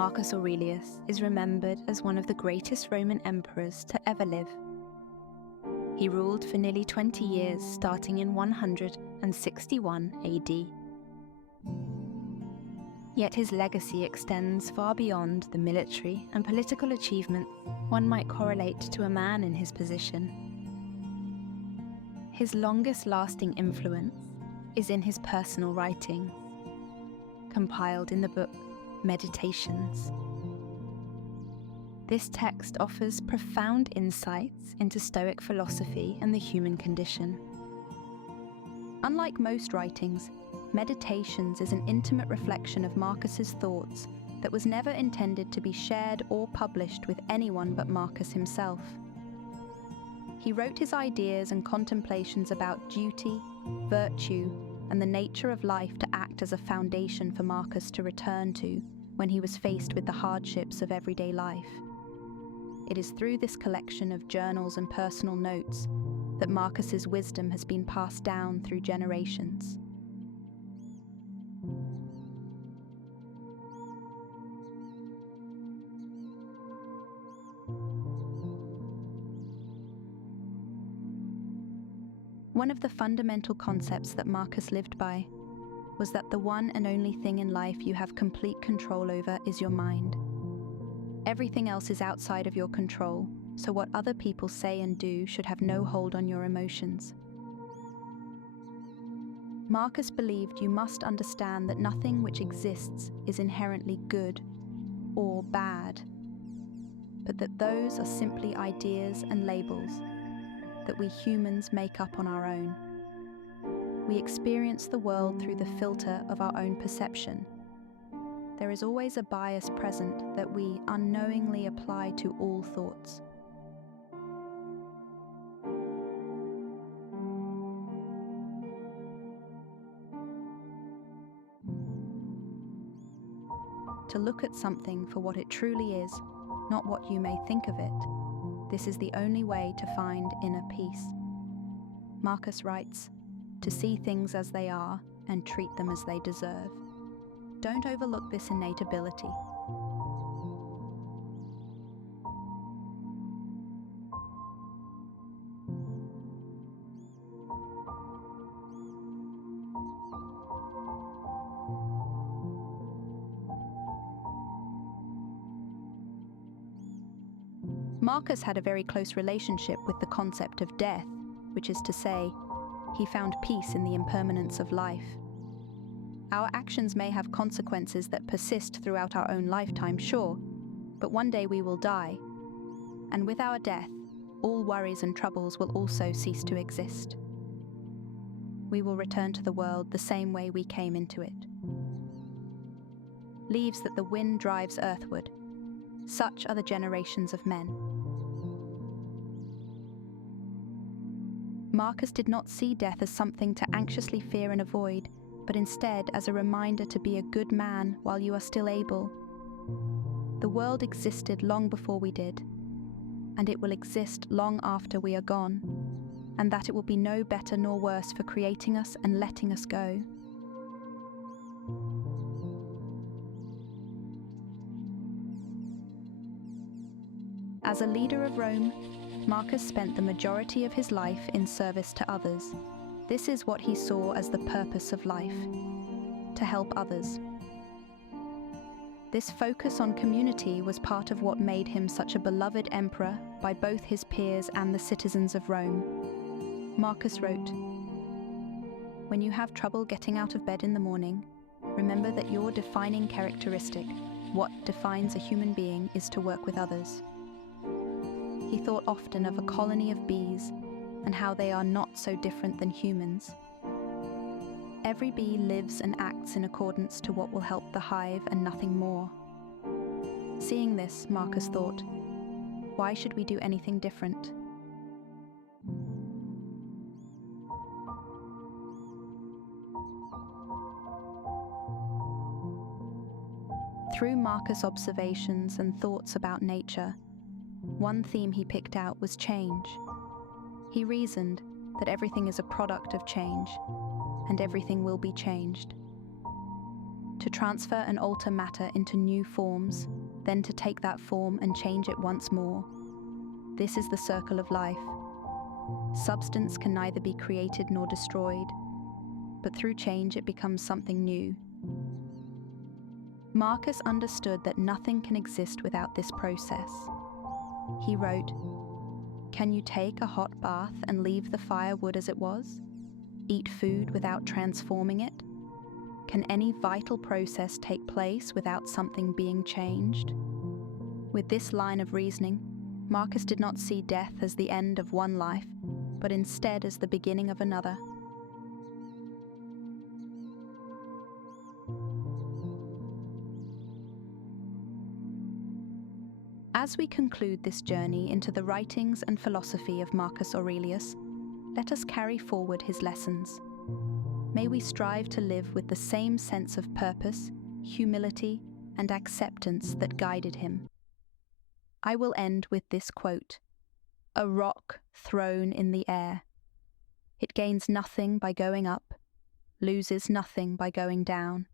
Marcus Aurelius is remembered as one of the greatest Roman emperors to ever live. He ruled for nearly 20 years, starting in 161 AD. Yet his legacy extends far beyond the military and political achievements one might correlate to a man in his position. His longest-lasting influence is in his personal writings, compiled in the book Meditations. This text offers profound insights into Stoic philosophy and the human condition. Unlike most writings, Meditations is an intimate reflection of Marcus's thoughts that was never intended to be shared or published with anyone but Marcus himself. He wrote his ideas and contemplations about duty, virtue, and the nature of life to act as a foundation for Marcus to return to when he was faced with the hardships of everyday life. It is through this collection of journals and personal notes that Marcus's wisdom has been passed down through generations. One of the fundamental concepts that Marcus lived by was that the one and only thing in life you have complete control over is your mind. Everything else is outside of your control, so what other people say and do should have no hold on your emotions. Marcus believed you must understand that nothing which exists is inherently good or bad, but that those are simply ideas and labels that we humans make up on our own. We experience the world through the filter of our own perception. There is always a bias present that we unknowingly apply to all thoughts. To look at something for what it truly is, not what you may think of it. This is the only way to find inner peace. Marcus writes, "To see things as they are and treat them as they deserve." Don't overlook this innate ability. Marcus had a very close relationship with the concept of death, which is to say, he found peace in the impermanence of life. Our actions may have consequences that persist throughout our own lifetime, sure, but one day we will die, and with our death, all worries and troubles will also cease to exist. We will return to the world the same way we came into it. Leaves that the wind drives earthward, such are the generations of men. Marcus did not see death as something to anxiously fear and avoid, but instead as a reminder to be a good man while you are still able. The world existed long before we did, and it will exist long after we are gone, and that it will be no better nor worse for creating us and letting us go. As a leader of Rome, Marcus spent the majority of his life in service to others. This is what he saw as the purpose of life: to help others. This focus on community was part of what made him such a beloved emperor by both his peers and the citizens of Rome. Marcus wrote, "When you have trouble getting out of bed in the morning, remember that your defining characteristic, what defines a human being, is to work with others." He thought often of a colony of bees and how they are not so different than humans. Every bee lives and acts in accordance to what will help the hive and nothing more. Seeing this, Marcus thought, why should we do anything different? Through Marcus' observations and thoughts about nature, one theme he picked out was change. He reasoned that everything is a product of change, and everything will be changed. to transfer and alter matter into new forms, then to take that form and change it once more. This is the circle of life. Substance can neither be created nor destroyed, but through change it becomes something new. Marcus understood that nothing can exist without this process. He wrote, "Can you take a hot bath and leave the firewood as it was? Eat food without transforming it? Can any vital process take place without something being changed?" With this line of reasoning, Marcus did not see death as the end of one life, but instead as the beginning of another. As we conclude this journey into the writings and philosophy of Marcus Aurelius, let us carry forward his lessons. May we strive to live with the same sense of purpose, humility, and acceptance that guided him. I will end with this quote: "A rock thrown in the air. It gains nothing by going up, loses nothing by going down.